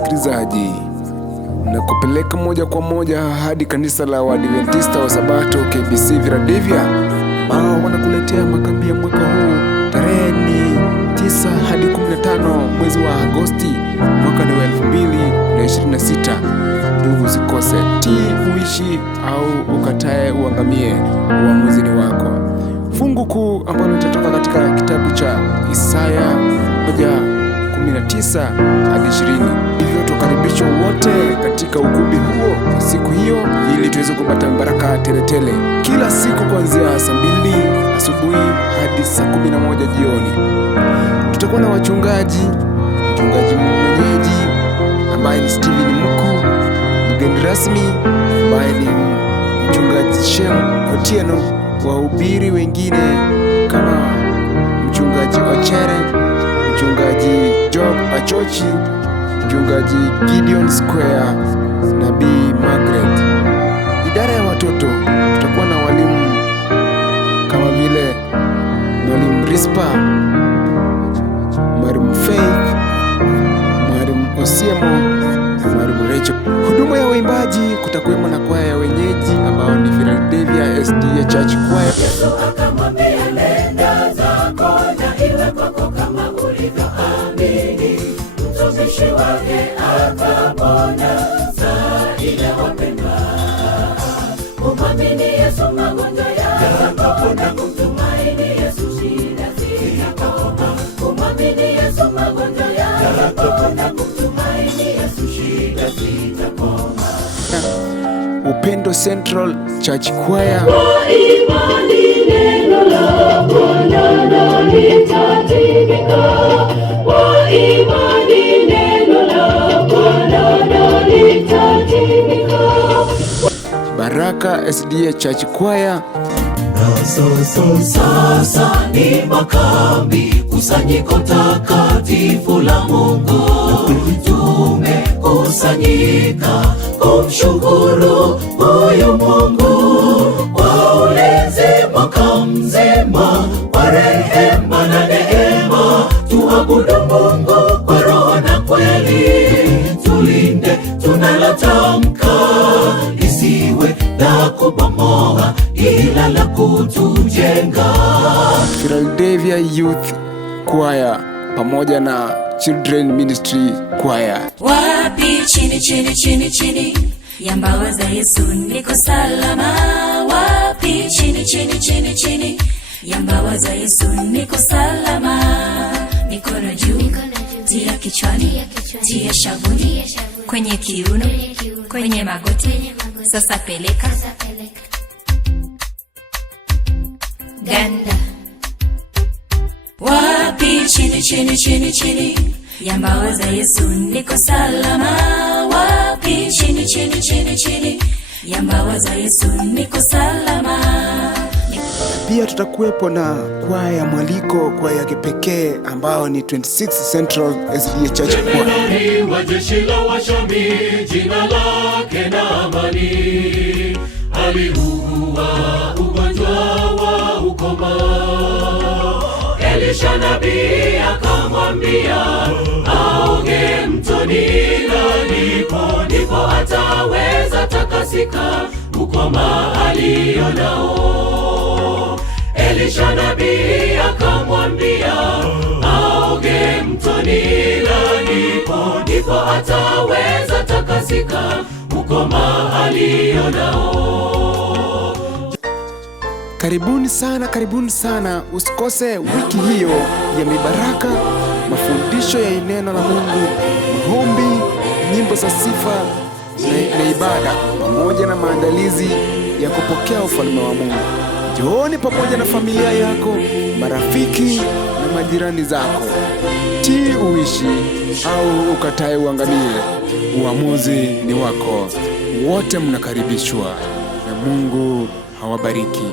msikilizaji, na kupeleka moja kwa moja hadi kanisa la Waadventista wa Sabato KBC Philadelphia, ambao wanakuletea makambi ya mwaka huu. Tarehe ni 9 hadi 15 mwezi wa Agosti mwaka ni 2026. Ndugu, usikose. Uishi au ukatae uangamie, uamuzi ni wako. Fungu kuu ambalo litatoka katika kitabu cha Isaya 1:19 hadi 20. Hivyo tukaribishwa wote katika ukumbi huo kwa siku hiyo, ili tuweze kupata baraka teletele kila siku kuanzia saa 2 asubuhi hadi saa 11 jioni. Tutakuwa na mchungaji mwenyeji ambaye ni Steven Muku, mgeni rasmi ambaye ni mchungaji Shem Otieno, wahubiri wengine kama mchungaji Ochere, mchungaji Job Achochi, mchungaji Gideon Square, Nabii Margaret. Idara ya watoto tutakuwa na walimu kama vile mwalimu Rispa, mwalimu Faith, mwalimu Osiemo na mwalimu Rachel. Huduma ya waimbaji kutakuwemo na kwaya ya wenyeji ambao ni Philadelphia SDA Church Choir. Yesu akamwambia, nenda zako na iwe kwako kama ulivyoamini. Mtumishi wake akapona. Saa ile wapendwa, umwamini Yesu, magonjwa yakapona. Kumtumaini Yesu, shida zitakoma. Umwamini Yesu, magonjwa yakapona. Kumtumaini Yesu, shida zitakoma. Upendo Central Church Choir. Kwa imani neno la Bwana litatimika. Kwa imani neno la Bwana litatimika. Baraka SDA Church Choir. Sasa ni makambi, kusanyiko takatifu la Mungu. Tumekusanyika kumshukuru huyu Mungu kwa ulinzi mwaka mzima, kwa rehema na neema. Tuabudu Mungu kwa roho na kweli, tulinde tunalotamka, lisiwe la kubomoa ila la kutujenga. Philadelphia Youth Choir pamoja na Children Ministry Choir. Wapi chini ya mbawa za Yesu niko salama. Wapi chini ya mbawa za Yesu niko salama. Mikono juu, tia kichwani, tia shavuni, kwenye kiuno, kwenye magoti. Sasa peleka ganda. Wapi chini ya mbawa za Yesu niko salama. Wapi chini ya mbawa za Yesu niko salama. Pia tutakuwepo na kwaya ya mwaliko, kwaya ya kipekee ambao ni 26 Central SDA Church Choir. Jemadari wa jeshi la Washami, jina lake Naamani, aliugua ugonjwa wa ukoma. Elisha nabii akamwambia aoge mtoni, na ndipo ataweza takasika ukoma alionao. Elisha nabii akamwambia aoge mtoni, na ndipo ataweza takasika ukoma alionao. Karibuni sana, usikose wiki hiyo ya mibaraka, mafundisho ya neno la Mungu, maombi, nyimbo za sifa na ibada, pamoja na maandalizi ya kupokea ufalme wa Mungu. Njooni pamoja na familia yako, marafiki na majirani zako. Uishi au ukatae uangamie, uamuzi ni wako. Wote mnakaribishwa na Mungu hawabariki.